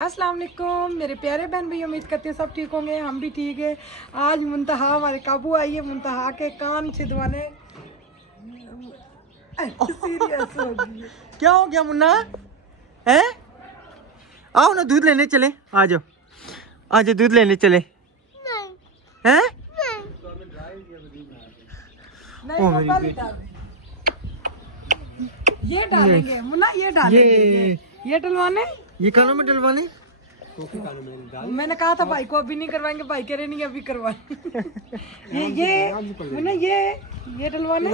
अस्सलाम वालेकुम मेरे प्यारे बहन भाई, उम्मीद करते हैं सब ठीक होंगे। हम भी ठीक है। आज मुंतहा हमारे काबू आई है। मुंतहा के कान छिदवाने सीरियस हो गई। क्या हो गया मुन्ना? हैं? आओ ना दूध लेने चले। आ जाओ आ जाओ, दूध लेने चले। हैं? नहीं, वो पहले डाल रहे। ये डालेंगे मुन्ना, ये डालेंगे। ये डलवाने, ये कानों में डलवाने। मैंने कहा था भाई को अभी नहीं करवाएंगे, भाई कह रहे नहीं अभी करवाएंगे। ये मुन्ना ये डलवाने।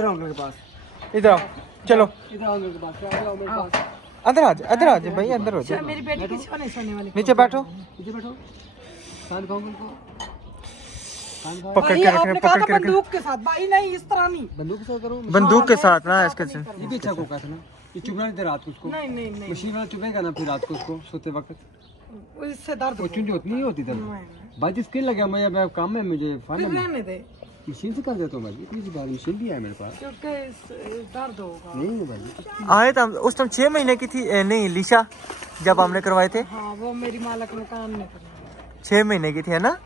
इधर आओ, चलो अंदर आ जाओ, अंदर आ जाओ भाई, अंदर हो जाओ। मेरी बेटी की सोने वाली नीचे बैठो, पकड़ के रखना, पकड़ के रखना। बंदूक के साथ भाई, नहीं इस तरह नहीं। बंदूक के साथ करो। बंदूक के साथ ना इसके से। ये भी अच्छा कोका था ना, ये चुभना नहीं था रात को उसको। नहीं नहीं नहीं, मशीन वाला चुभेगा ना फिर रात को उसको सोते वक्त। इससे दर्द वो चुंझ होती नहीं होती दर्द। भाई स्किन लगा मैं काम में मुझे फिर रहने दे। मशीन से कर देता हूँ भाई, इतनी सी बार मशीन भी है मेरे पास। क्योंकि दर्द होगा। नहीं भाई आए तो उस टाइम 6 महीने की थी। नहीं लिशा, जब हमने करवाए थे हाँ, वो मेरी मालक ने काम नहीं करना। 6 महीने की थी, है ना।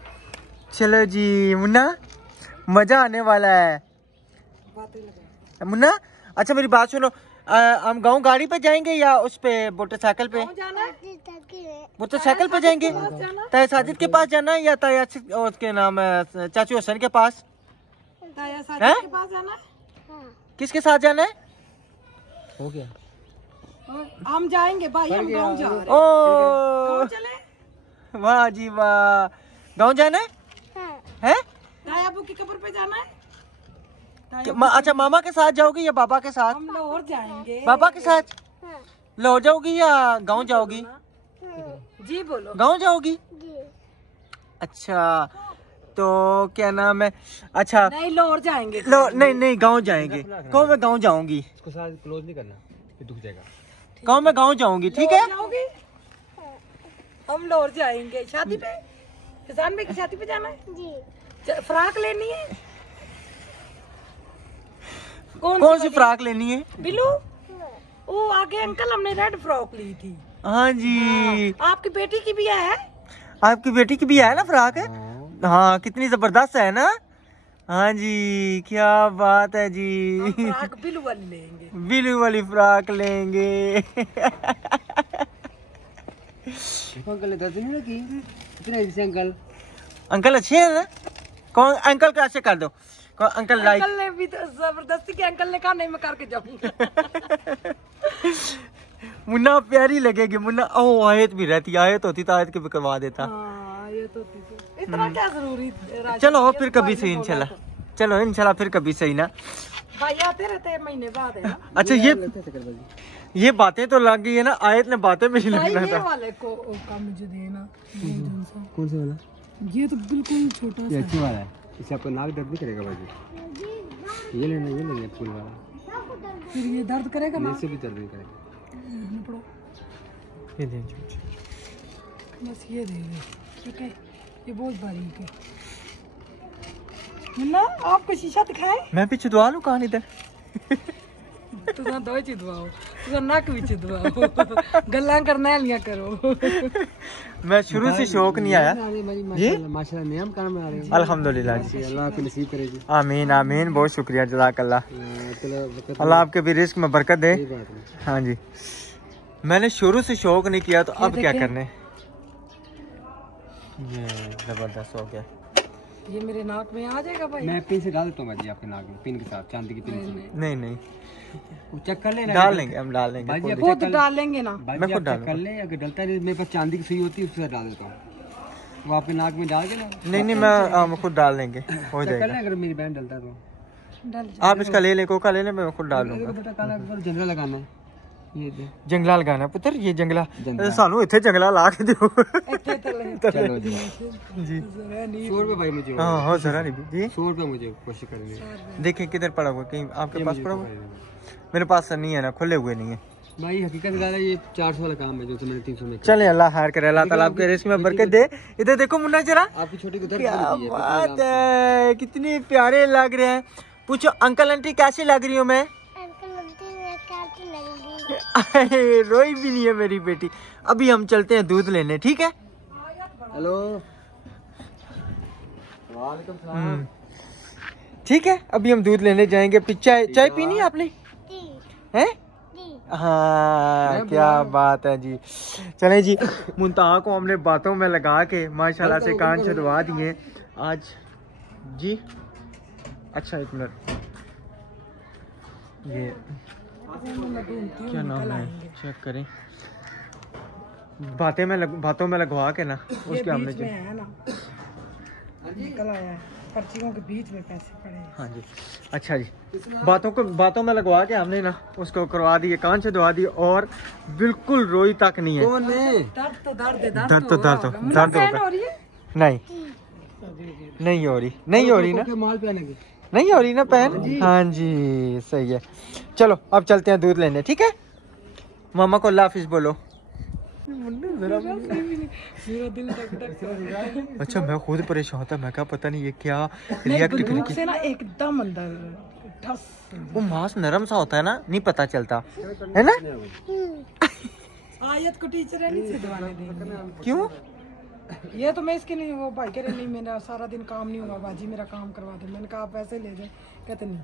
चलो जी मुन्ना, मजा आने वाला है बातें लगा। मुन्ना। अच्छा मेरी बात सुनो, हम गाँव गाड़ी पे जाएंगे या उस पे मोटरसाइकिल पे? जाना मोटरसाइकिल पे जाएंगे। ताया साजिद के पास जाना है या ताया उसके नाम है चाचू हसन के पास? ताया साजिद के पास जाना है। किसके साथ जाना है? हो गया। हम जाएंगे भाई, हम गाँव जा रहे हैं। ओ गाँव चले। वाह जी वाह, गाँव जाना है? हैं? ताया अबू की कब्र पे जाना है। अच्छा मामा के साथ जाओगी या बाबा के साथ? हम लाहौर जाएंगे। बाबा के साथ लाहौर जाओगी या गाँव जाओगी? जी बोलो। गाँव जाओगी? अच्छा तो क्या नाम है? अच्छा नहीं लाहौर जाएंगे। नहीं नहीं, गाँव जाएंगे। गाँव में गाँव जाऊंगी। इसको साथ क्लोज नहीं करना, ये दुख जाएगा। गाँव में गाँव जाऊंगी, ठीक है। जाओगी? हम लाहौर जाएंगे शादी पे। किसान भाई की शादी पे जाना है जी। फ्राक लेनी है। कौन सी फ्रॉक लेनी है? बिलू। वो आगे अंकल, हमने रेड फ्रॉक ली थी। हाँ जी। आपकी बेटी की भी है। आपकी बेटी की भी है ना फ्रॉक? हाँ कितनी जबरदस्त है ना। हाँ जी क्या बात है जी। फ्रॉक बिलू वाली लेंगे। बिलू वाली फ्रॉक लेंगे। अंकल ने दर्द नहीं लगी इतने ऐसे अंकल? अंकल अच्छे हैं ना? कौन अंकल का ऐसे कर दो। Uncle like. अंकल ने भी तो जबरदस्ती के, अंकल ने कहा नहीं मैं करके जाऊंगा। मुन्ना प्यारी लगेगी मुन्ना। ओ आयत भी रहती, आयत होती तो आयत के भी करवा देता। हाँ, ये तो इतना क्या जरूरी। चलो फिर कभी सही इंशाल्लाह। चलो इंशाल्लाह फिर कभी सही ना। भाई आते रहते हैं महीने बाद है ना। अच्छा ये बातें तो लग गई है ना, आयत ने बातें में ही भाई लगना ये था। वाले का मुझे देना। कौन से वाला? ये तो बिल्कुल छोटा ये सा। अच्छी वाला है, इससे आपका नाक दर्द नहीं करेगा भाई। ये लेना फूल वाला। फिर ये दर्द करेगा ना। इससे भी दर्द नहीं करेगा। पड़ो। ये दे। बस ये देंगे, ठीक है। ये बहुत बारीक है। मुन्ना आपको शीशा दिखाए? मैं भी चिदवा लूं कहानी इधर। तुसा दो चिदवाओ, तुसा नक भी चिदवाओ। गल्ला करना लिया करो। मैं शुरू से शौक नहीं आया। ये माशाल्लाह नियम काम में आ रहे हैं। अल्हम्दुलिल्लाह जी, अल्लाह आपको नसीब करेगी। आमीन आमीन, बहुत शुक्रिया जज़ाकल्लाह। चलो अल्लाह आपके भी रिस्क में बरकत दे। सही बात है। हाँ जी, मैंने शुरू से शौक नहीं किया तो अब क्या करने। ये जबरदस्त हो गया। ये मेरे नाक में आ जाएगा भाई। मैं पिन से डाल देता हूँ भाई आपके नाक में, पिन के साथ, चांदी की पिन से। नहीं नहीं चेक कर लेना, डाल लेंगे, हम डाल लेंगे। भाई आप खुद डाल लेंगे ना। भाई मैं जी खुद आप चेक कर ले, अगर डलता है मेरे पास चांदी की सुई होती है उसके साथ डाल देता हूँ, वो आपके नाक में डाल के ना। नहीं नहीं मैं हम खुद डाल लेंगे, हो चेक कर जाएगा। ले, अगर मेरी बहन डलता है तो डाल आप इसका ले ले, कोका ले ले, मैं खुद डाल लूंगा। बेटा काला पर जंगला लगाना है। ये दे जंगला लगाना पुत्र, ये जंगला जंगला। सानू इतने जंगला ला के दो। इतने तले। चलो जी जी 100 रुपये भाई मुझे। हाँ हाँ जरा नहीं जी। 100 रुपये मुझे कोशिश करेंगे। देखें किधर पड़ा हुआ, कहीं आपके पास पड़ा हुआ? मेरे पास नहीं है ना, खुले हुए नहीं है भाई। हकीकत दादा ये 400 वाला काम है जो मैंने 300 में। चले अल्लाह खैर करे, अल्लाह ताला आपके रिस्क में बरकत दे। इधर देखो मुन्ना जरा, आपकी छोटी को दर्द क्या होती है, बात है, कितनी प्यारे लग रहे हैं। पूछो अंकल आंटी कैसी लग रही हूँ मैं? रोई भी नहीं है मेरी बेटी। अभी हम चलते हैं दूध लेने, ठीक है? हेलो, वालेकुम सलाम। ठीक है, अभी हम दूध लेने जाएंगे। चाय पीनी है आपने? हैं? हाँ, क्या बात है जी। चलें जी, मुंतहा को हमने बातों में लगा के माशाल्लाह से कान छुड़वा दिए आज जी। अच्छा, एक मिनट, ये क्या नाम है, चेक करें। बातों में लगवा के ना उसके हमने बीच में है ना, निकल आया है, पर्चियों के बीच में पैसे पड़े हैं। हाँ जी, अच्छा जी, बातों में लगवा के हमने ना उसको करवा दिए, कान से दवा दिए और बिल्कुल रोई तक नहीं है। दर्द तो नहीं हो रही ना, माल पहने की नहीं हो रही ना पहन। हाँ जी, सही है। चलो अब चलते हैं दूध लेने, ठीक है? मामा को अल्लाह हाफिज बोलो। अच्छा, मैं खुद परेशान था, मैं क्या पता नहीं ये क्या रिएक्ट करेगी से ना एकदम अंदर ठस। वो मांस नरम सा होता है ना, नहीं पता चलता है ना। आयत को टीचर है नहीं दवाने देंगे। क्यों? ये तो मैं इसके नहीं, वो भाई कह रहे नहीं मेरा सारा दिन काम नहीं होगा बाजी, मेरा काम करवा दे। मैंने कहा आप पैसे ले जाए, कहते नहीं।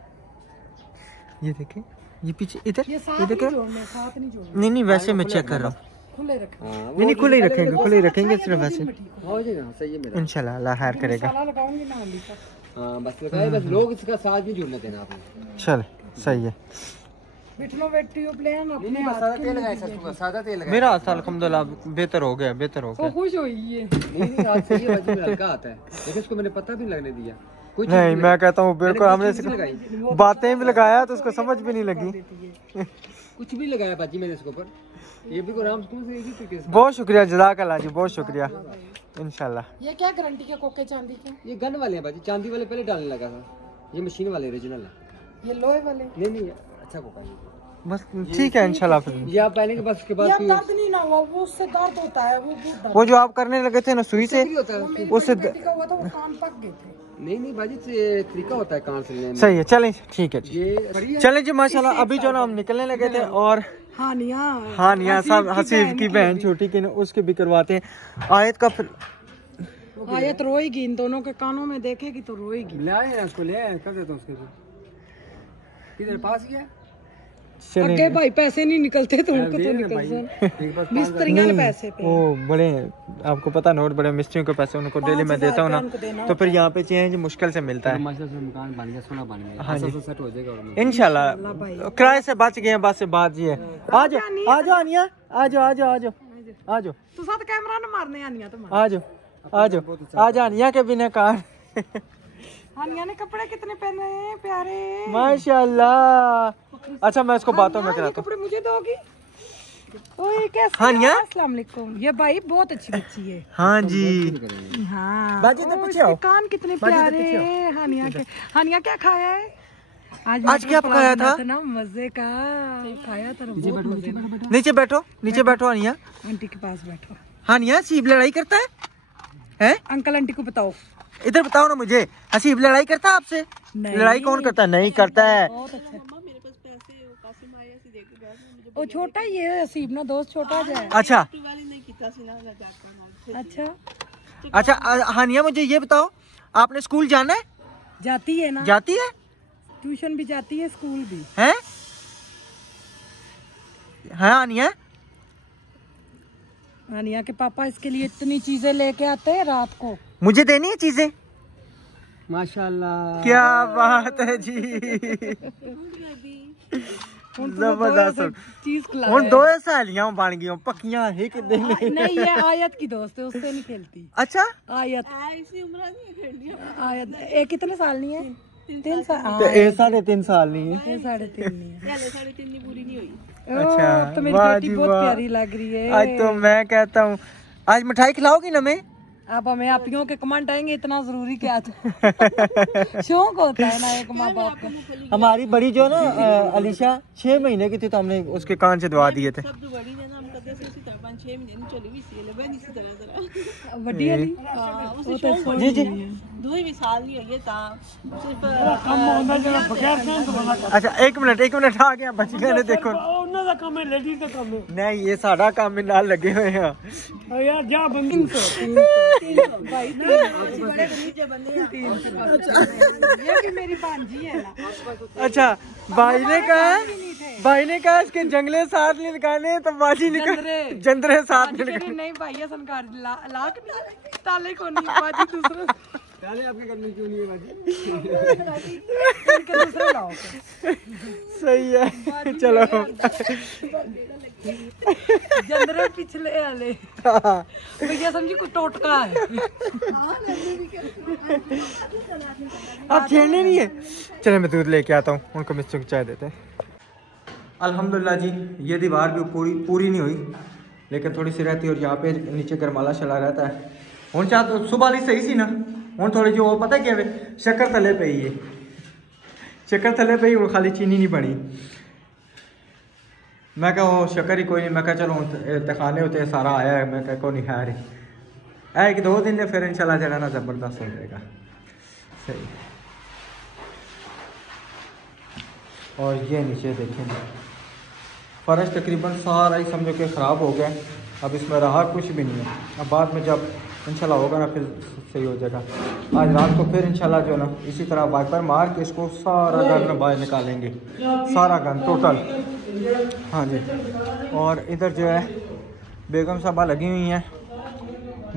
ये देखे, ये पीछे इधर, ये साथ ये देखे। नहीं जोड़ना। नहीं वैसे मैं चेक कर रहा हूँ। खुले रखें। नहीं खुले ही रखेंगे सिर्फ वैसे। हो जाएगा, सही है मेरा। इंशाल्लाह अल्लाह खैर करेगा। लगाऊंगी ना हल्दी का। हाँ बस लगाए, बस लोग इसका साथ भी जुड़ने देना आपने। चल सही है। बिटनो वेटियो प्लान अपने हाथ सादा तेल लगाए, सादा तेल लगाए। मेरा हाथ अल्हम्दुलिल्लाह बेहतर हो गया। वो खुश हुई है। नहीं हाथ सही है, बाजू में हल्का आता है, लेकिन इसको मैंने पता भी लगने दिया। कुछ नहीं, मैं कहता हूँ बिल्कुल हमने बातें भी लगाया तो उसको समझ भी नहीं लगी। कुछ भी लगाया बाजी मैंने इसके ऊपर, ये भी आराम से इसी तरीके से। बहुत शुक्रिया, जज़ाकल्लाह जी, बहुत शुक्रिया। इंशाल्लाह। ये क्या गारंटी के कोके चांदी के? ये गन वाले हैं बाजी, चांदी वाले पहले डालने लगा था, ये मशीन वाले ओरिजिनल है। ये लोहे वाले? नहीं अच्छा कोका है बस, ठीक है इंशाल्लाह। फिर ये आप पहले के बस उसके बाद दर्द नहीं ना हुआ, वो उससे दर्द होता है। वो जो आप करने लगे थे ना सुई से, उससे हुआ था, वो कान पक गए थे। नहीं बाजी से तरीका होता है कान से लेने में। सही है, चलें ठीक है जी। ये चलें जी माशाल्लाह। अभी जो ना हम निकलने लगे थे और हानिया साहब, हसीब की बहन छोटी की, उसके भी करवाते हैं। आयत का फिर आयत रोएगी, इन दोनों के कानों में देखेगी तो रोएगी। ले आए उसको, ले आए कर देता हूं उसके भी। किधर पास ही है? आगे भाई पैसे नहीं निकलते तो उनको तो निकल मिस्त्रियों ने पैसे पे। वो बड़े, आपको पता नोट बड़े मिस्त्रियों के पैसे उनको डेली मैं देता हूँ ना, तो फिर यहाँ पे चेंज मुश्किल से मिलता है। मकान बन गया, सोना बन गया। हाँ जी, सेट हो जाएगा इंशाल्लाह। किराए से बच गए हैं, बस से बात ये है। आ जाओ आनिया, आ जाओ। तू साथ कैमरा न मारने आनिया तो आ जाओ आ जा आनिया के बिना कार। आनिया ने कपड़े कितने पहने हैं प्यारे, माशाल्लाह। अच्छा, मैं इसको बातों में कराता हूँ। कपड़े मुझे दोगी? ओए कैसे? हानिया, अस्सलाम वालेकुम। ये भाई बहुत अच्छी बच्ची है। हाँ जी। हाँ, बाजी तो पीछे आओ। कान कितने प्यारे हैं हानिया के। हानिया क्या खाया है आज क्या पकाया था? ना मजे का खाया था। नीचे बैठो हानिया, आंटी के पास बैठो। हानिया, हसीब लड़ाई करता है? अंकल आंटी को बताओ, इधर बताओ ना मुझे, हसीब लड़ाई करता है आपसे? लड़ाई कौन करता है? नहीं करता है। वो छोटा ही है हसीब ना, दोस्त छोटा जाए। अच्छा, हानिया मुझे ये बताओ, आपने स्कूल जाना है? जाती है ना। जाती है, ट्यूशन भी जाती है, स्कूल भी है। हानिया, हानिया के पापा इसके लिए इतनी चीजें लेके आते हैं रात को। मुझे देनी है चीजें? माशाल्लाह, क्या बात है जी, जबरदस्त चीज। ਹੁਣ ਦੋ सहेलियां बन गई पक्कियां है कि नहीं, ये आयत की दोस्त है, उससे नहीं खेलती। अच्छा, आयत इसी उम्र नहीं खेलनी। आयत एक कितने साल नहीं है? 3 साल। तो ये 3.5 साल नहीं है, 3.5 नहीं है। 3.5 पूरी नहीं हुई। अच्छा, तो मेरी बेटी बहुत प्यारी लग रही है। आज तो मैं कहता हूँ, आज मिठाई खिलाओगी ना? मैं अब हमें आपियों के कमेंट आएंगे, इतना जरूरी क्या था। शौक होता है ना एक माँ बाप का। हमारी बड़ी जो ना अलीशा 6 महीने की थी तो हमने उसके कान से दवा दिए थे। 5-6 ਮਹੀਨੇ ਨੂੰ ਚਲੀ ਵੀ ਸੀ ਲੱਭੇ ਨਹੀਂ ਸੀ ਤਰ੍ਹਾਂ ਵੱਡੀ ਵਾਲੀ ਉਹ ਤਾਂ जी जी 2 ਸਾਲ ਨਹੀਂ ਹੋਏ ਤਾਂ ਸਿਰਫ ਕੰਮ ਹੁੰਦਾ ਜਿਹੜਾ ਬਗੈਰ ਸੈਂਸ ਵਾਲਾ अच्छा एक मिनट आ गया बच गए ने देखो ਉਹਨਾਂ ਦਾ ਕੰਮ ਹੈ, ਲੇਡੀਜ਼ ਦਾ ਕੰਮ ਹੈ। नहीं ये साडा काम में नाल लगे हुए हैं ਆ ਯਾਰ ਜਾ ਬੰਦੀ 300 ਭਾਈ ਅਸੀਂ ਬੜੇ ਗਰੀਬ ਜਿਹੇ ਬੰਦੇ ਆ ये भी मेरी भांजी है ना। अच्छा भाई ने कहा इसके जंगले साथ नहीं लगाने तो बाजी निकल जंदरे साथ नहीं लगाने। नहीं भाई है संकार लाख नहीं ताले को नहीं बाजी दूसरे ताले आपके घर में क्यों नहीं है बाजी? इनके दूसरे लाओ सही है चलो जंदरे पिछले वाले भैया समझी को टोटका है। आप छेड़ने नहीं है। चलो मैं दूध लेके आता हूँ उनको मिस्टर को चाय देते हैं। अल्हम्दुलिल्लाह जी ये दीवार भी पूरी नहीं हुई लेकिन थोड़ी सी रहती है और यहाँ पे नीचे गरमाला चला रहता है। हूँ चाह तो सुबह वाली सही सी ना हूँ थोड़ी जो पता क्या है शक्कर थले पे ही है शक्कर थले पे ही वो खाली चीनी नहीं बनी। मैं कहा वो शक्कर ही कोई नहीं मैं कहा चलो दिखाने होते सारा आया है मैं कहा को नहीं है रही 1-2 दिन ने फिर इंशाल्लाह जरा ना ज़बरदस्त हो जाएगा सही। और ये नीचे देखें फर्श तकरीबन सारा ही समझो कि ख़राब हो गया। अब इसमें रहा कुछ भी नहीं है। अब बाद में जब इंशाल्लाह होगा ना फिर सही हो जाएगा। आज रात को फिर इंशाल्लाह जो ना इसी तरह वाइपर मार के इसको सारा गन बाहर निकालेंगे सारा गन टोटल। हाँ जी और इधर जो है बेगम साहबा लगी हुई हैं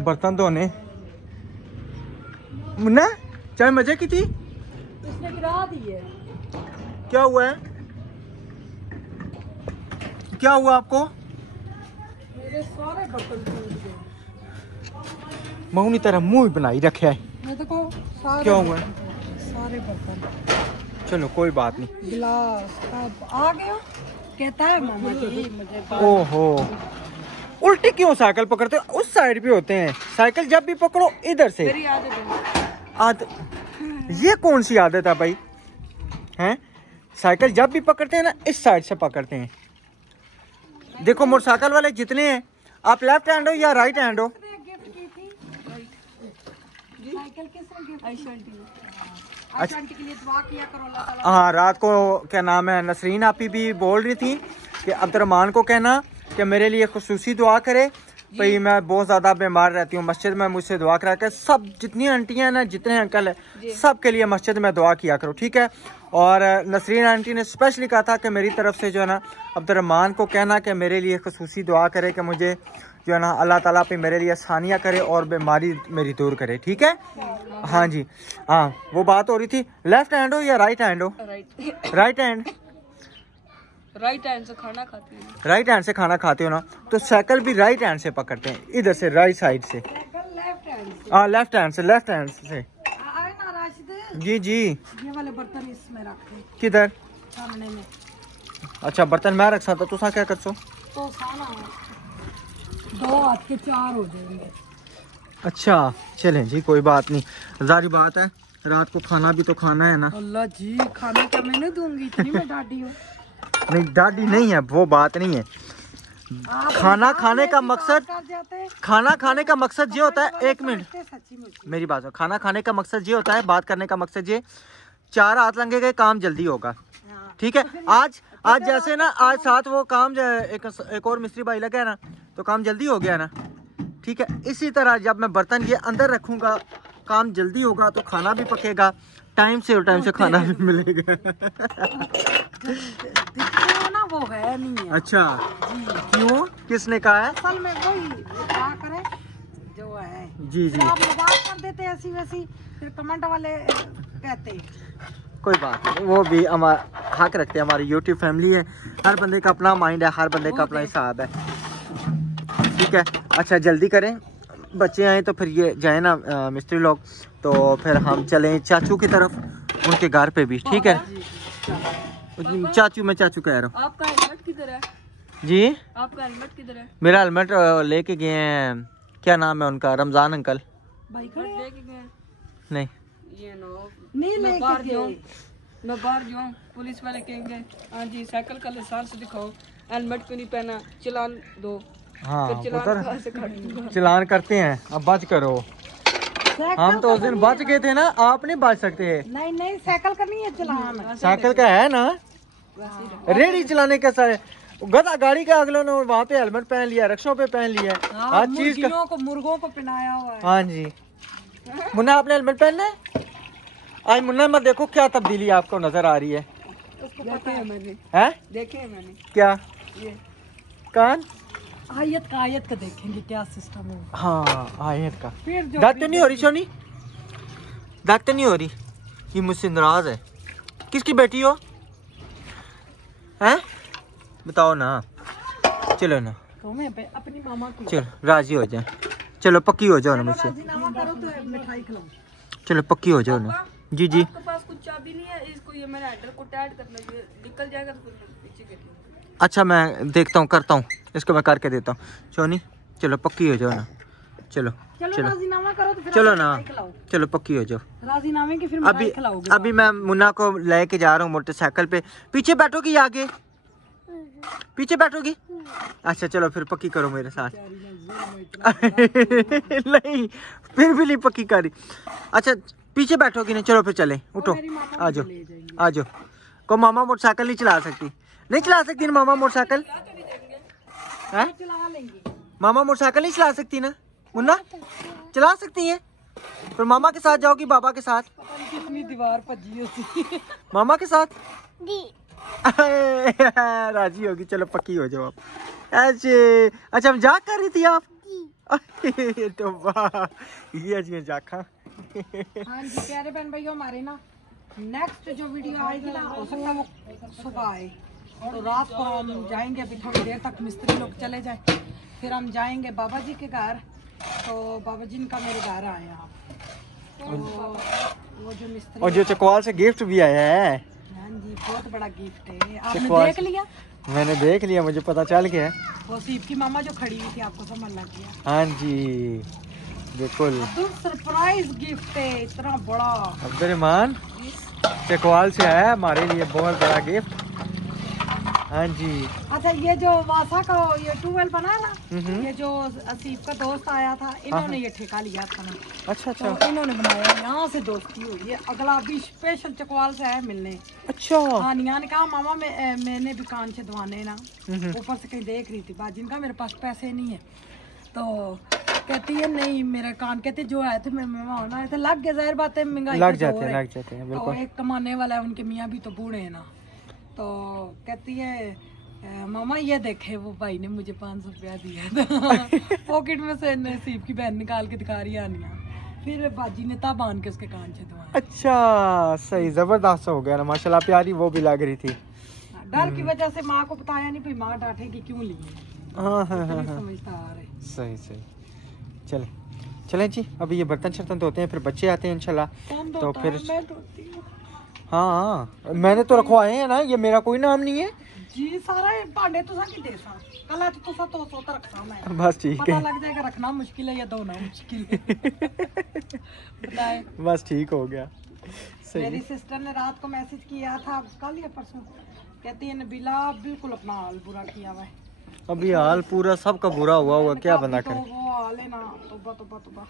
बर्तन धोने। मुन्ना चाय मज़े की थी उसने गिरा दी है। क्या हुआ है क्या हुआ आपको? मेरे सारे बर्तन टूट गए। मऊनी तरह मुंह बनाई रखे है। मैं तो कहूँ सारे क्या हुआ है? सारे बर्तन चलो कोई बात नहीं। गिलास अब आ गया कहता है मामा जी मुझे ओहो उल्टी क्यों साइकिल पकड़ते हो? उस साइड पे होते हैं साइकिल जब भी पकड़ो इधर से। ਮੇਰੀ ਆਦਤ ਹੈ ये कौन सी आदत है भाई हैं? साइकिल जब भी पकड़ते हैं ना इस साइड से पकड़ते हैं। देखो मोटरसाइकिल वाले जितने हैं आप लेफ्ट हैंड हो या राइट हैंड हो? गिफ्ट की थी साइकिल किसने गिफ्ट ਆਇਸ਼ਾ ਆंटी ਨੇ अच्छा आंटी के लिए दुआ किया करो अल्लाह ताला। हाँ रात को क्या नाम है नसरीन आपी भी बोल रही थी कि अब्दुर्रहमान को कहना कि मेरे लिए खुसूसी दुआ करे भाई मैं बहुत ज़्यादा बीमार रहती हूँ मस्जिद में मुझसे दुआ करा कर सब जितनी आंटियाँ हैं ना जितने अंकल हैं सब के लिए मस्जिद में दुआ किया करो ठीक है। और नसरीन आंटी ने स्पेशली कहा था कि मेरी तरफ से जो है ना अब्दुर्रहमान को कहना कि मेरे लिए खुसूसी दुआ करे कि मुझे जो है ना अल्लाह ताला पे मेरे लिए आसानियाँ करे और बीमारी मेरी दूर करे ठीक है। हाँ जी हाँ वो बात हो रही थी लेफ्ट हैंड हो या राइट हैंड हो? राइट हैंड से खाना खाती हूँ। राइट हैंड से खाना खाते हो ना तो साइकिल भी राइट हैंड से पकड़ते हैं इधर से राइट साइड से। लेफ्ट हैंड से हाँ लेफ्ट हैंड से आए ना राशिद जी जी। ये वाले बर्तन इसमें रखे किधर? सामने में अच्छा बर्तन मैं रख सकता तुसा क्या कर सो? तो साना 2 हाथ के 4 हो जाएंगे। अच्छा चलें जी कोई बात नहीं जारी बात है रात को खाना भी तो खाना है ना। अल्लाह जी खाना क्या मैंने दूंगी इतनी मैं डाडी हूँ। नहीं दादी नहीं है वो बात नहीं है। खाना खाने का मकसद खाना खाने का मकसद ये होता है 1 मिनट मेरी बात सुनो खाना खाने का मकसद ये होता है बात करने का मकसद ये 4 हाथ लगेंगे काम जल्दी होगा ठीक है। आज जैसे ना आज साथ वो काम एक और मिस्त्री भाई लगा है ना तो काम जल्दी हो गया ना ठीक है। इसी तरह जब मैं बर्तन ये अंदर रखूंगा काम जल्दी होगा तो खाना भी पकेगा टाइम से और टाइम से खाना भी मिलेगा। ना वो है नहीं है। अच्छा क्यों किसने कहा है? असल में वही क्या करे जो है जी जी आप मजाक कर देते ऐसी वैसी फिर कमेंट वाले कहते कोई बात नहीं वो भी हमारा हक रखते हैं हमारी यूट्यूब फैमिली है हर बंदे का अपना माइंड है हर बंदे का अपना हिसाब है ठीक है। अच्छा जल्दी करें बच्चे आए तो फिर ये जाए ना मिस्त्री लोग तो फिर हम चलें चाचू की तरफ उनके घर पे भी ठीक है। चाचू मैं चाचू कह रहा हूँ। आपका हेलमेट किधर है? जी आपका हेलमेट किधर है? मेरा हेलमेट लेके गए हैं क्या नाम है उनका रमजान अंकल। भाई खड़े हैं। लेके गए? नहीं ये नो नहीं मैं लेके बाहर गए। जाऊँ मैं बाहर जाऊँ पुलिस वाले कहेंगे हाँ जी साइकिल का लाइसेंस दिखाओ हेलमेट क्यों नहीं पहना चलान दो हाँ उधर चलान करते हैं। अब बच करो, हम तो उस दिन बच गए थे ना, आप नहीं बच सकते। नहीं नहीं, साइकिल का नहीं है चलान, साइकिल का है ना, रेडी चलाने का सारे गधा गाड़ी का अगले ने वहाँ पे हेलमेट पहन लिया, रिक्शों पे पहन लिया, हर चीज का। मुर्गों को पहनाया हुआ है। हाँ जी मुन्ना, आपने हेलमेट पहनना है आज। मुन्ना मत देखो क्या तब्दीली आपको नजर आ रही है। उसको पता है, मैंने हैं? देखे हैं मैंने। क्या ये कान? आयत का देखेंगे क्या सिस्टम है। हाँ आयत का। फिर जो दांत तो नहीं हो रही सोनी, दांत तो नहीं हो रही। ये मुझसे नाराज है। किसकी बेटी हो हैं? बताओ ना। चलो ना, तुम्हें अपनी मामा को चलो राजी हो जाए। चलो पक्की हो जाओ ना मुझसे। राजीनामा करो तो मिठाई खिलाओ। चलो पक्की हो जाओ ना। जी जी। आपके पास कुछ चाबी नहीं है? इसको ये मेरा हेडर को टाइट करना है, निकल जाएगा तो फिर पीछे कर लूंगा। अच्छा मैं देखता हूँ, करता हूँ इसको, मैं करके देता हूँ। सोनी चलो पक्की हो जाओ ना। चलो चलो राजीनामा करो तो फिर चलो ना, मिठाई खिलाओ। चलो पक्की हो जाओ। राजीनामे की फिर अभी मिठाई खिलाओगे। अभी मैं मुन्ना को लेके जा रहा हूँ मोटरसाइकिल पे। पीछे बैठोगी या आगे? पीछे बैठोगी? अच्छा चलो फिर पक्की करो मेरे साथ। नहीं फिर भी नहीं पक्की करी। अच्छा पीछे बैठोगी ना, चलो फिर चले, उठो आ जाओ आ जाओ। को मामा मोटरसाइकिल नहीं चला सकती? नहीं चला सकती ना मामा मोटरसाइकिल? हैं? चला लेंगे। मामा मोटरसाइकिल नहीं चला सकती ना? मुन्ना चला सकती है? फिर मामा के साथ जाओगी, बाबा के साथ? पता नहीं कितनी दीवार भजी होती। मामा के साथ राजी होगी। चलो पक्की हो जाओ आप। ऐसे अच्छा मजाक कर रही थी आप? तो वाह ये जी जाखा। हाँ जी प्यारे बहन भाइयों, हमारे ना नेक्स्ट जो वीडियो आएगी ना उसमें वो सुबह आए, तो रात को हम जाएंगे। अभी थोड़ी देर तक मिस्त्री लोग चले जाए, फिर हम जाएंगे बाबा जी के घर। तो बाबा जी का मेरे घर आए आप, तो वो जो मिस्त्री और जो चकवाल से गिफ्ट भी आया है। हाँ जी बहुत बड़ा गिफ्ट है। आपने चकवाल देख लिया? मैंने देख लिया, मुझे पता चल गया। वो सीप की मामा जो खड़ी हुई थी, आपको समझ लग गया? हाँ जी बिल्कुल। अब्दुल सरप्राइज गिफ्ट है इतना बड़ा। अब्दुलरहमान चकवाल से आया हमारे लिए बहुत बड़ा गिफ्ट। हाँ जी। अच्छा ये जो वासा का ये ट्यूबवेल बना ना, ये जो असीफ का दोस्त आया था, इन्होंने ये ठेका लिया था ना। अच्छा अच्छा। तो इन्होंने बनाया, यहाँ से दोस्ती हुई है। अगला अभी स्पेशल चकवाल से है मिलने। अच्छा हाँ निया ने कहा मामा मैंने भी कान से दवाने ना, ऊपर से कहीं देख रही थी बाजी ने कहा मेरे पास पैसे नहीं है, तो कहती है नहीं मेरे कान, कहते जो आए थे मेरे मामा होना थे, लग गए जाहिर बात है महंगाई लग जाते हैं तो बिल्कुल। एक कमाने वाला है, उनके मियाँ भी तो बूढ़े हैं ना। तो कहती है मामा ये देखे वो भाई ने मुझे 500 रुपया दिया था। पॉकेट में से नसीब की बहन निकाल के दिखा रही है आनिया, फिर बाजी ने तब बांध के उसके कान से दवाया। अच्छा सही जबरदस्त हो गया ना माशाल्लाह, प्यारी वो भी लग रही थी। डर की वजह से माँ को बताया नहीं, भाई माँ डांटेगी क्यों ली। हाँ हाँ हाँ समझदार है। सही सही। चले चलें जी, अभी ये बर्तन शर्तन धोते हैं, फिर बच्चे आते हैं इंशाल्लाह। कौन तो धोता फिर है? मैं धोती हूँ। हाँ मैंने तो रखवाए हैं ना, ये मेरा कोई नाम नहीं है जी। सारा भांडे तुसा की देसा कल आज तुसा तो सोता रखा मैं। बस ठीक पता है। लग जाएगा रखना मुश्किल है या धोना मुश्किल है। बताए। बस ठीक हो गया। मेरी सही। सिस्टर ने रात को मैसेज किया था कल या परसों, कहती है नबीला बिल्कुल अपना हाल बुरा किया हुआ है। अभी हाल पूरा सबका बुरा हुआ हुआ, क्या बंदा तो करे। वो हाल है ना, तौबा तौबा तौबा।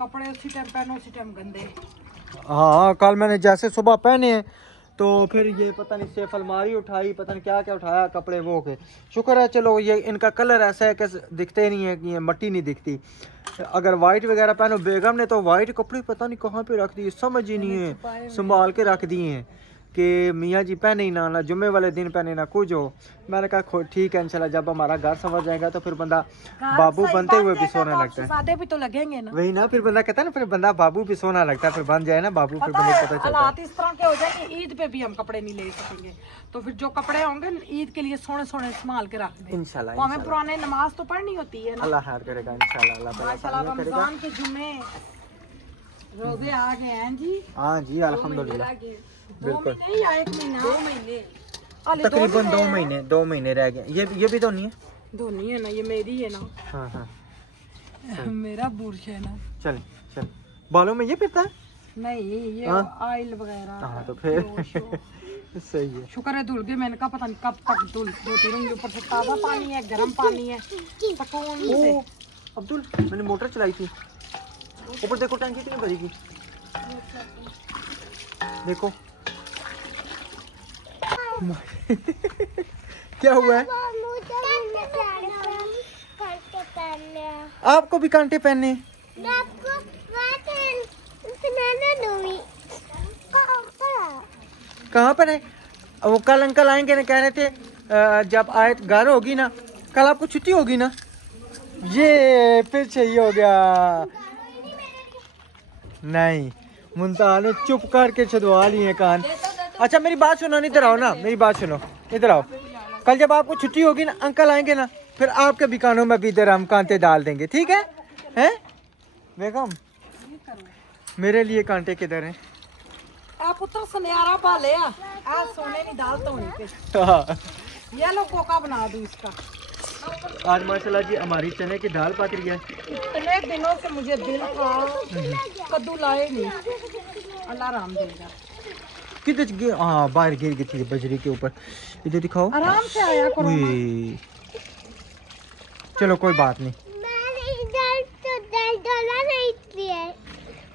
कपड़े उसी टाइम पहनो उसी टाइम गंदे। हाँ कल मैंने जैसे सुबह पहने तो फिर ये पता नहीं सेफ अलमारी उठाई, पता नहीं क्या क्या उठाया कपड़े वो के। शुक्र है चलो ये इनका कलर ऐसा है कि दिखते नहीं है, कि ये मट्टी नहीं दिखती। अगर वाइट वगैरह पहनो, बेगम ने तो वाइट कपड़े पता नहीं कहाँ पे रख दिए, समझ ही नहीं है, संभाल के रख दिए हैं कि मियाँ जी पहने ही ना जुम्मे वाले दिन पहने ना कुछ हो। मैंने कहा ठीक है इंशाल्लाह जब हमारा घर संवर जाएगा तो फिर बंदा बाबू बनते हुए भी सोना लगता है। सादे भी तो लगेंगे ना। वही ना, फिर बंदा कहता है ना, फिर बंदा बाबू भी सोना लगता है, फिर बन जाए ना बाबू, फिर बंदे को पता चलता है। हालात इस तरह के हो जाए कि ईद पे भी हम कपड़े नहीं ले सकेंगे, तो फिर जो कपड़े होंगे ईद के लिए सोने सोने संभाल के रख दें। इंशाल्लाह तो हमें पुराने नमाज तो पढ़नी होती है ना। अल्लाह खैर करेगा इंशाल्लाह, अल्लाह ताला माशाल्लाह आसानियां करेगा। रमजान के जुम्मे रोजे आ गए हैं जी। हाँ जी अल्हम्दुलिल्लाह 2 महीने या 1 महीना? 2 महीने। तकरीबन 2 महीने रह गए। ये भी तो नहीं है, धोनी है ना, ये मेरी है ना। हाँ हाँ मेरा बुर्श है ना। चल चल। बालों में ये फिरता है? नहीं ये हाँ? ऑयल वगैरह। हाँ तो फिर सही है। शुक्र है धुल गए, मैंने कहा पता नहीं कब तक धोती रहूंगी। ऊपर से ताज़ा पानी है, गर्म पानी है, सुकून से। अब्दुल मैंने मोटर चलाई थी, ऊपर देखो टंकी कितनी भरेगी, देखो। क्या हुआ है? आपको भी कांटे पहनने? कहाँ पर है वो? कल अंकल आएंगे ना, कह रहे थे जब आए घर होगी ना, कल आपको छुट्टी होगी ना। ये फिर चाहिए हो गया। नहीं, मुंतहा ने चुप करके छुड़वा लिए कान। अच्छा मेरी बात सुनो, इधर आओ ना, मेरी बात सुनो, इधर आओ। कल जब आपको छुट्टी होगी ना, अंकल आएंगे ना, फिर आपके भी कानों में भी इधर हम कांटे डाल देंगे, ठीक है? हैं बेगम, मेरे लिए कांटे किधर हैं? आप पुत्र सुनहरा पाले आज सोने नहीं डालता हूँ ये लो कोका बना दूँ इसका। आज माशाल्लाह जी हमारी चने की दाल पक रही है। इतने दिनों से मुझे दिल था कद्दू लाए नहीं, अल्लाह राम देगा। किधर? हाँ बाहर गिर गई थी बजरी के ऊपर, इधर दिखाओ। आराम से आया करो ना। चलो कोई बात नहीं।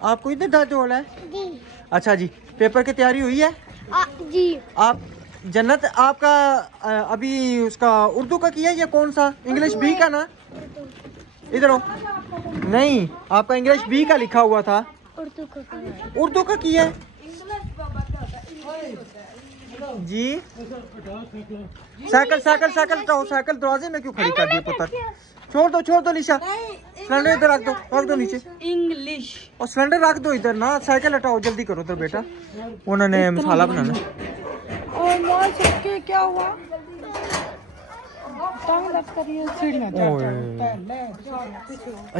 आपको इधर दर्द हो रहा है? अच्छा जी, पेपर की तैयारी हुई है? जी। आप जन्नत आपका अभी उसका उर्दू का किया है या कौन सा? इंग्लिश बी का ना? इधर हो। नहीं, आपका इंग्लिश बी का लिखा हुआ था। उर्दू का किया है जी। साइकिल साइकिल साइकिल हटाओ, साइकिल दरवाजे में क्यों खड़ी कर दी पुत्र? छोड़ दो लिशा, सिलेंडर इधर रख दो नीचे। इंग्लिश और सिलेंडर रख दो इधर ना, साइकिल हटाओ, जल्दी करो उधर बेटा, उन्होंने मसाला बनाना। और मां सबके क्या हुआ? टांग लग कर ये सीढ़ियां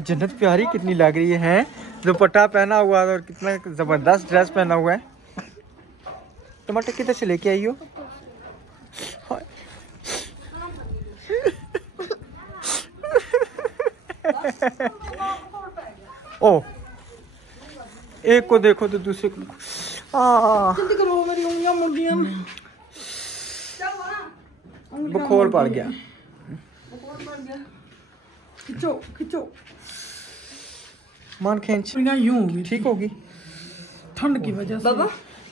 जन्नत प्यारी कितनी लग रही है, दुपट्टा पहना हुआ और कितना जबरदस्त ड्रेस पहना हुआ है। टमाटर किधर से लेके आई हो? ओ, एक को देखो तो दूसरे को। जल्दी करो, मेरी उंगलियां मुंडियां बुखार पड़ गया। खिंचो मान खींच, यूं होगी, ठीक होगी ठंड की वजह से। बाबा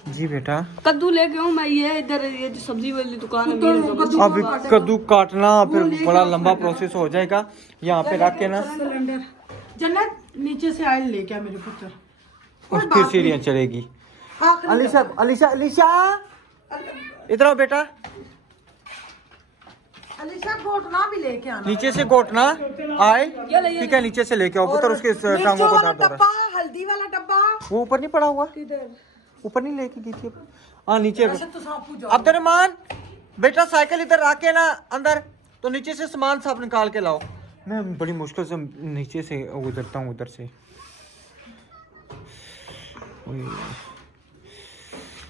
जी बेटा। कद्दू लेके आऊं मैं, ये इधर ये जो सब्जी वाली दुकान है अभी कद्दू काटना फिर बड़ा लंबा प्रोसेस हो जाएगा। यहाँ पे रख के ना सिलेंडर जन्नत नीचे से आयल ले क्या मेरे पुत्र, और फिर सीढ़ियाँ चढ़ेगी। अलीशा इधर आओ बेटा, अलीशा घोटना भी लेके आना। नीचे से घोटना आए, ठीक है, नीचे से लेके आओ पुत्र, उसके टांगों को दर्द हो रहा है। हल्दी वाला डब्बा वो ऊपर नहीं पड़ा हुआ? किधर? ऊपर नहीं लेके गई थी? हाँ नीचे। तो सांपू जाओ। अब्दुर्रहमान बेटा साइकिल इधर रख के ना अंदर, तो नीचे से सामान सब निकाल के लाओ। मैं बड़ी मुश्किल से नीचे से गुजरता हूँ उधर से।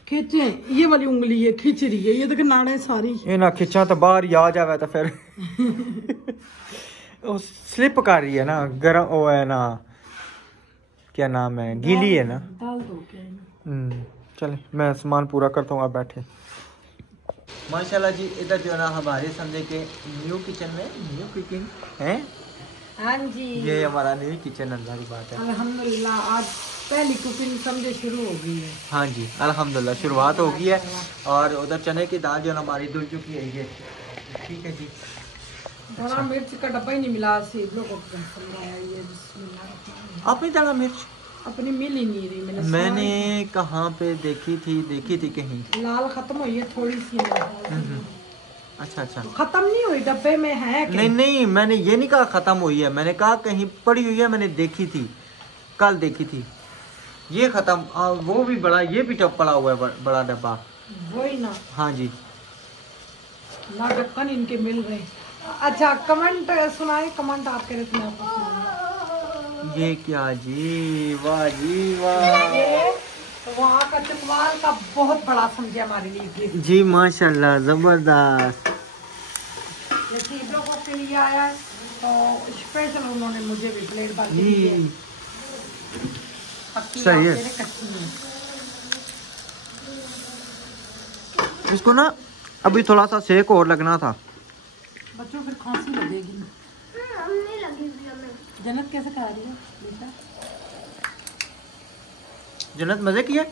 खींचे, ये वाली उंगली है खींच रही है, ये देख नाड़े सारी। ये ना खिंचा तो बाहर ही आ जावे तो फिर वो स्लिप कर रही है ना, गरम वो है ना, क्या नाम है, गीली है ना। डाल दो क्या? चले मैं सामान पूरा करता हूँ, आप बैठे। माशाल्लाह जी, इधर जो है ना हमारे समझे के न्यू किचन में न्यू कुकिंग है। हाँ जी, ये हमारा न्यू किचन, अल्लाह की बात है। अल्हम्दुलिल्लाह आज पहली कुकिंग समझे शुरू हो गई है। हाँ जी अल्हम्दुलिल्लाह शुरुआत हो गई है। और उधर चने की दाल जो है ना हमारी धुल चुकी है ये, ठीक है जी। धना मिर्च का डब्बा ही नहीं मिला, सीधे को समझाया ये बिस्मिल्लाह। आपने डाला मिर्च? अपनी मिल ही नहीं रही, मैंने कहाँ पे देखी थी कहीं। लाल खत्म हुई है थोड़ी सी। अच्छा अच्छा, खत्म नहीं हुई, डब्बे में है क्या? नहीं मैंने ये नहीं कहा खत्म हुई है, मैंने कहा कहीं पड़ी हुई है, मैंने देखी थी, कल देखी थी। ये खत्म, वो भी बड़ा, ये भी टप पड़ा हुआ है बड़ा डब्बा। वही ना। हाँ जी, ना ढक्कन इनके मिल रहे। अच्छा कमेंट सुनाए, कमेंट आपके रखने ये क्या जी, वाह जी वाह। ये वहाँ का चकवाल का बहुत बड़ा समझे हमारे लिए गिफ्ट जी माशाल्लाह जबरदस्त। ये चीजों को के लिए आया है, तो स्पेशल उन्होंने मुझे भी प्लेट भर दी है। सही है। इसको ना अभी थोड़ा सा सेक और लगना था। बच्चों फिर खांसी लगेगी। जन्नत कैसे खा रही है बेटा? जन्नत मजे की है।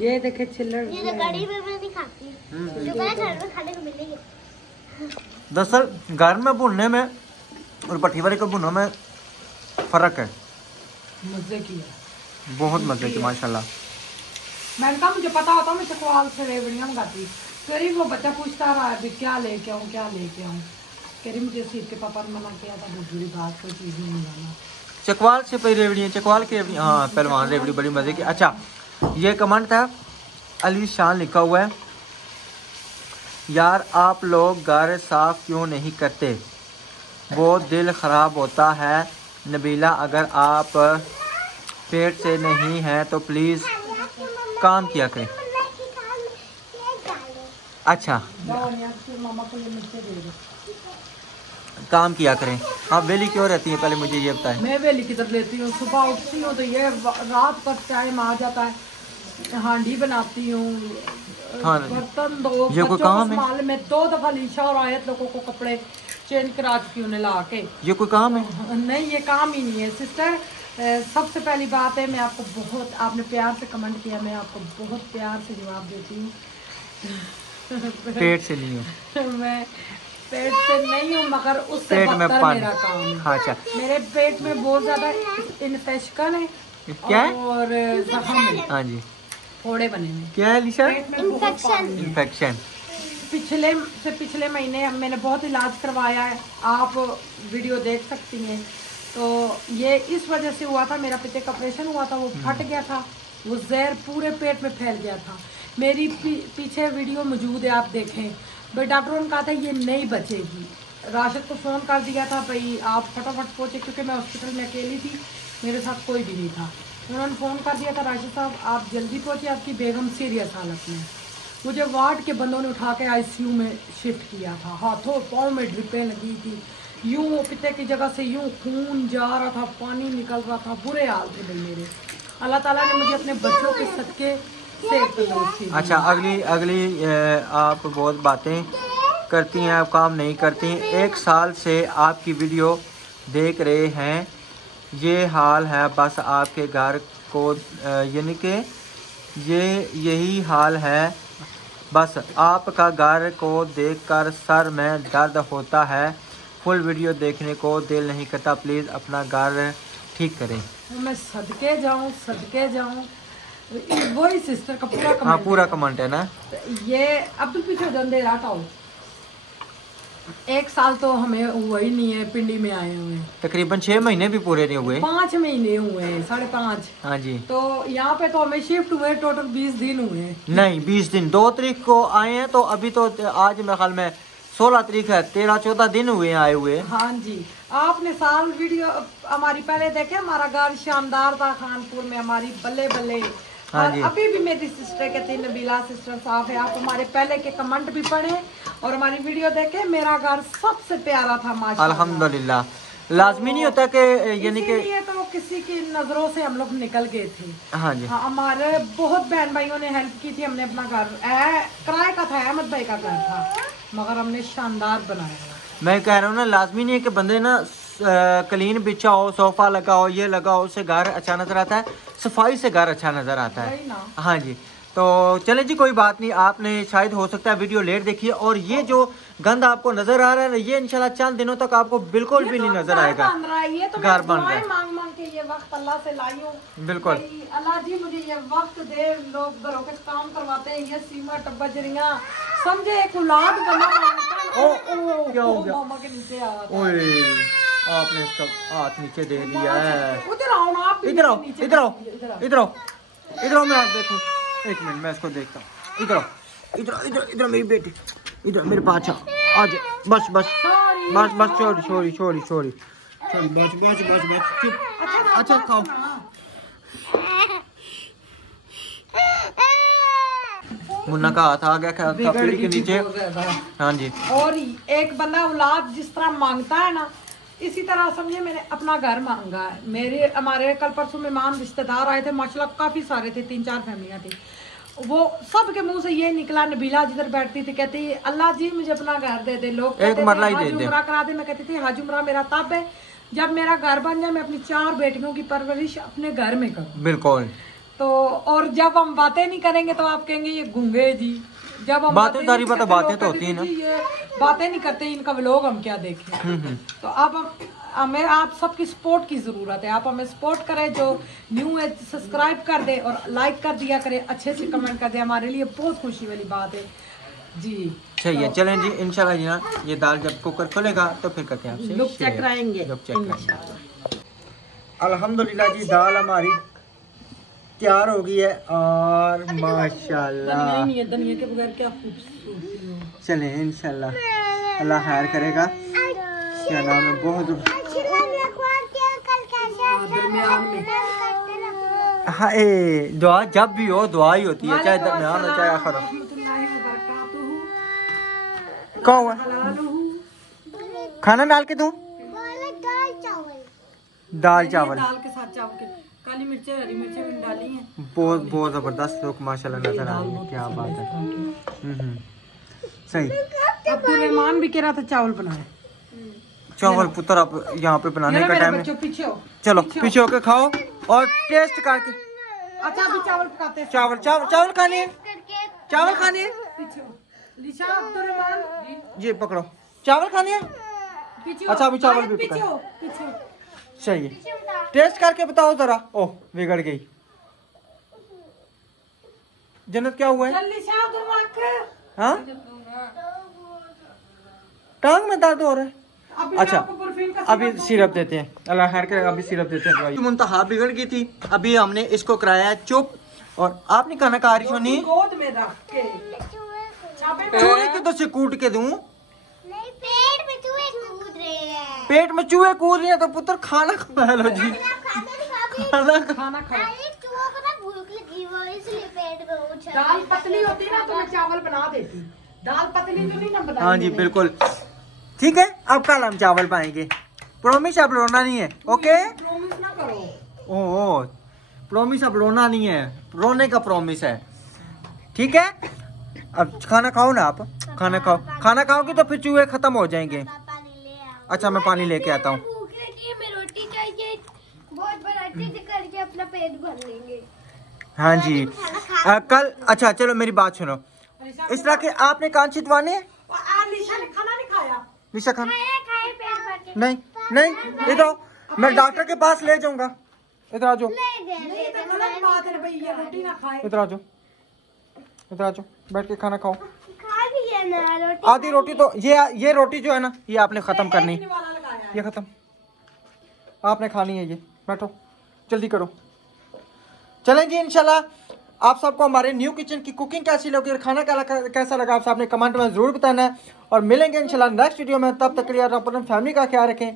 ये देखे चिल्लर। ये तो कड़ी में मैं नहीं खाती। जो घर में खाने को मिलेगी। दरअसल घर में भुनने में और भट्टी वाले को भुनने में फ़र्क है। मजे की है, बहुत मजे की माशाल्लाह। मैंने कहा मुझे पता होता मैं चकवाल से रेवड़ियाँ मंगाती। फिर ही वो बच्चा पूछता रहा है क्या लेके आऊँ क्या लेके आऊँ। कह रही मुझे सीट के पापा ने मना किया था, बहुत बुरी बात, कोई चीज़ नहीं मंगाना। चकवाल से पहले रेवड़ी, चकवाल की रेवड़ी, हाँ पहलवान रेवड़ी बड़ी मजे की। अच्छा ये कमेंट था अली शान लिखा हुआ है, यार आप लोग घर साफ क्यों नहीं करते, बहुत दिल ख़राब होता है। नबीला अगर आप पेट से नहीं हैं तो प्लीज़ काम किया करें। अच्छा मामा को ये मिर्चे दे दो। काम किया करें। आप वेली क्यों रहती हैं पहले मुझे ये बताएं। मैं वेली किधर लेती हूँ, सुबह उठती हूँ तो ये रात तक टाइम आ जाता है, हांडी बनाती हूँ, हाँ बर्तन दो, ये कोई काम है? मैं 2 दफा लीशा और आयत लोगों को कपड़े चेंज करा चुकी हूँ ला के। ये कोई काम है? नहीं ये काम ही नहीं है सिस्टर। सबसे पहली बात है मैं आपको बहुत, आपने प्यार से कमेंट किया, मैं आपको बहुत प्यार से जवाब देती हूँ। पेट से नहीं है। मैं पेट से नहीं हूँ मगर उससे पेट में बदतर पानी। मेरा काम है। हाँ, अच्छा मेरे पेट में बहुत ज्यादा इन्फेक्शन है। क्या है? और जख्म है, हाँ जी फोड़े बने हुए। क्या है लिशा? पेट में बहुत पानी है। इन्फेक्शन। पिछले महीने मैंने बहुत इलाज करवाया है, आप वीडियो देख सकती हैं। तो ये इस वजह से हुआ था, मेरा पिते का ऑपरेशन हुआ था, वो फट गया था, वो जहर पूरे पेट में फैल गया था। मेरी पीछे वीडियो मौजूद है, आप देखें। भाई डॉक्टरों ने कहा था ये नहीं बचेगी। राशिद को फ़ोन कर दिया था भाई आप फटाफट पहुँचे, क्योंकि मैं हॉस्पिटल में अकेली थी, मेरे साथ कोई भी नहीं था। उन्होंने फ़ोन कर दिया था राशिद साहब आप जल्दी पहुँचे, आपकी बेगम सीरियस हालत में। मुझे वार्ड के बंदों ने उठा के ICU में शिफ्ट किया था, हाथों पाँव में ड्रिपें लगी थी, यूँ पिते की जगह से यूँ खून जा रहा था, पानी निकल रहा था, बुरे हाल थे भाई मेरे। अल्लाह ताला ने मुझे अपने बच्चों के सदके से तंदुरुस्ती दी। अच्छा अगली आप बहुत बातें करती हैं, आप काम नहीं करती। 1 साल से आपकी वीडियो देख रहे हैं, ये हाल है बस आपके घर को, यानी कि यही हाल है बस आपका घर को देखकर सर में दर्द होता है, फुल वीडियो देखने को दिल नहीं करता, प्लीज़ अपना घर ठीक करें। मैं सदके जाऊं वही सिस्टर का पूरा कमेंट। हाँ पूरा कमेंट है ना। ये अब्दुल पीछे जंदे राटाओ 1 साल तो हमें हुआ ही नहीं है, पिंडी में आए हुए हैं। तकरीबन 6 महीने भी पूरे नहीं हुए। 5 महीने हुए हैं, 5.5। हाँ जी। तो यहाँ पे तो हमें शिफ्ट हुए टोटल 20 दिन हुए हैं। नहीं 20 दिन, 2 तारीख को आए हैं तो अभी तो आज मेरे ख्याल में 16 तारीख है, 13-14 दिन हुए हैं आए हुए। हाँ जी, आपने साल वीडियो हमारी पहले देखे, हमारा घर शानदार था खानपुर में, हमारी बल्ले बल्ले। हाँ और जी। अभी भी मेरी सिस्टर कहती है नबीला सिस्टर साफ है। आप हमारे पहले के कमेंट भी पढ़े और हमारी वीडियो देखे, मेरा घर सबसे प्यारा था माशाल्लाह। अल्हम्दुलिल्लाह। लाजमी नहीं होता कि यानी कि इसीलिए तो किसी की नजरों से हम लोग निकल गए थे। हाँ जी। हाँ, हमारे बहुत बहन भाइयों ने हेल्प की थी, हमने अपना घर किराए का था, अहमद भाई का घर था, मगर हमने शानदार बनाया। मैं कह रहा हूँ ना, लाजमी नहीं है कि बंदे ना क्लीन बिछा हो, सोफा लगा हो, ये लगा हो, उससे घर अच्छा नजर आता है, सफाई से घर अच्छा नजर आता है। वही ना। हाँ जी। तो चले जी कोई बात नहीं, आपने शायद हो सकता है वीडियो लेट देखिए, और ये जो गंद आपको नजर आ रहा है ये इंशाल्लाह चंद दिनों तक आपको बिल्कुल भी नहीं नजर आएगा। ये तो घर बन रहा है। मांग मांग के ये वक्त अल्लाह से लाई हूँ। बिल्कुल। भाई, अल्लाह जी मुझे ये वक्त दे, लोग घरों के काम करवाते हैं, ये सीमा टब्बा जरिया समझे एक औलाद बना मांगता है। ओ, क्या हो गया? मामा के नीचे आ रहा था। ओए आपने इसका हाथ नीचे दे दिया है। उधर आओ ना आप, इधर आओ, नीचे इधर आओ, इधर आओ। इधर आओ, इधर आओ, मैं आप देखूं। एक मिनट मैं इसको देखता हूँ। इधर आओ, इधर इधर इधर मेरी बेटी, इधर मेरे पास आ जा। बस बस बस बस, छोड़ी छोड़ी छोड़ी छोड़ी छोड़ी, बस बस बस बस, चुप। अच्छा खाओ। मुन्ना का हाथ आ गया कपड़े के नीचे। हाँ जी। और एक बंदा औलाद जिस तरह मांगता है ना, इसी तरह समझे मैंने अपना घर मांगा है। हमारे कल परसों मेहमान रिश्तेदार आए थे, माशाल्लाह काफी सारे थे, 3-4 फैमिलियां थी। वो सबके मुंह से ये निकला। नबीला जिधर बैठती थी कहती अल्लाह जी मुझे अपना घर दे दे। लोग एक मरला ही दे हज दे। उमरा करा दे। मैं कहती थी हज उमरा मेरा तब है जब मेरा घर बन जाए, मैं अपनी 4 बेटियों की परवरिश अपने घर में करूँ। बिल्कुल। तो और जब हम बातें नहीं करेंगे तो आप कहेंगे ये गूंगे जी। जब हम बातें सारी नहीं बातें करते, बातें लोग तो होती कहते हैं ना। जी ये बातें नहीं करते, इनका व्लॉग हम क्या देखें। तो अब हमें आप सबकी सपोर्ट की जरूरत है। आप हमें सपोर्ट करें, जो न्यू है सब्सक्राइब कर दे और लाइक कर दिया करें, अच्छे से कमेंट कर दे, हमारे लिए बहुत खुशी वाली बात है जी। सही है। चलें जी इंशाल्लाह जी ना, ये दाल जब कुकर खुलेगा तो फिर करते हैं आपसे लुक चेक कराएंगे। लुक चेक कराएंगे। अल्हम्दुलिल्लाह जी दाल हमारी तैयार हो गई है और माशाल्लाह नहीं है, धनिया के बगैर क्या खूबसूरती। चलें इंशाल्लाह अल्लाह खैर करेगा। क्या नाम है, बहुत दरमियान में हाँ दुआ जब भी हो दुआ ही होती है, चाहे दरमियान हो चाहे आखिर हो। क्या हुआ, खाना डाल के दूं? दाल चावल दाल के साथ चावल के काली मिर्चें हरी मिर्चें भी डाली हैं। बहुत बहुत जबरदस्त लोग माशाल्लाह नजर आ रही है। क्या बात है। सही। अब्दुल रहमान भी कह रहा था चावल बनाए। चावल पुत्र आप यहाँ पे बनाने का टाइम है। पीछे हो। चलो पीछे होके खाओ और टेस्ट करके। अच्छा अभी चावल पकाते हैं। चावल चावल चावल खाने हैं, चावल खाने हैं। पीछे हो। लिशा अब्दुल रहमान ये पकड़ो, चावल खाने हैं। पीछे हो। अच्छा अभी चावल भी पीछे पका। हो, पीछे हो। सही है, टेस्ट करके बताओ जरा। ओह बिगड़ गई। जन्नत क्या हुआ है? चल लिशा अब्दुल रहमान हाँ टांग में दर्द हो रहा है। अभी अच्छा आपको परफ्यूम का अभी सिरप देते हैं, अल्लाह खैर करे। अभी सिरप देते हैं दवाई। मुंतहा बिगड़ गई थी, अभी हमने इसको कराया है चुप। और आपने खाना खा रही सुनी गोद में रख के चाबे में चूहे के तो से कूट के दूं। नहीं, पेट में चूहे कूद रहे हैं। पेट में चूहे कूद रहे हैं तो पुत्र खाना खा लो जी। खाना खाना खाओ। चूहों को ना भूख लगी वो इसलिए पेट में उछल। दाल पतली होती ना तो मैं चावल बना देती। दाल पतली तो नहीं ना बनाई। हाँ जी मैंने। बिल्कुल ठीक है। अब कल हम चावल पाएंगे। प्रॉमिस अब रोना नहीं है। ओके प्रॉमिस ना करो। ओह प्रॉमिस अब रोना नहीं है, रोने का प्रॉमिस है। ठीक है अब खाना खाओ ना, आप खाना खाओ। खाना खाओगे तो फिर चूहे खत्म हो जाएंगे। पानी ले आओ। अच्छा मैं पानी लेके आता हूँ। भूख लगी है, मैं रोटी चाहिए। बहुत वैरायटी से करके अपना पेट भर लेंगे। हाँ जी कल अच्छा चलो मेरी बात सुनो। इस तरह के आपने कान छिदवाने हैं? लिशा ने खाना नहीं खाया। निशा खान खाए पेट भर के। नहीं नहीं इधर आओ, मैं डॉक्टर के पास ले जाऊंगा। इधर आ जाओ, नहीं तो गलत बात है भाई, ये रोटी ना खाए। इधर आ जाओ, इधर आ जाओ, बैठ के खाना खाओ। खा लिया ना रोटी। आधी रोटी तो ये रोटी जो है ना ये आपने खत्म करनी, वाला लगाया है। ये खत्म आपने खानी है। ये बैठो जल्दी करो। चलें जी इंशाल्लाह आप सबको हमारे न्यू किचन की कुकिंग कैसी लगी और खाना कैसा लगा आप सबने कमेंट में जरूर बताना है। और मिलेंगे इंशाल्लाह नेक्स्ट वीडियो में। तब तक के लिए आप अपनी फैमिली का ख्याल रखें,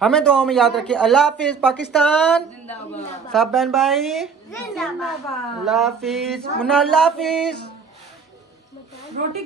हमें दुआओं में याद रखें। अल्लाह हाफिज पाकिस्तान, सब बहन भाई जिंदाबाद। अल्लाह हाफिज, मुन्ना अल्लाह हाफिज। रोटी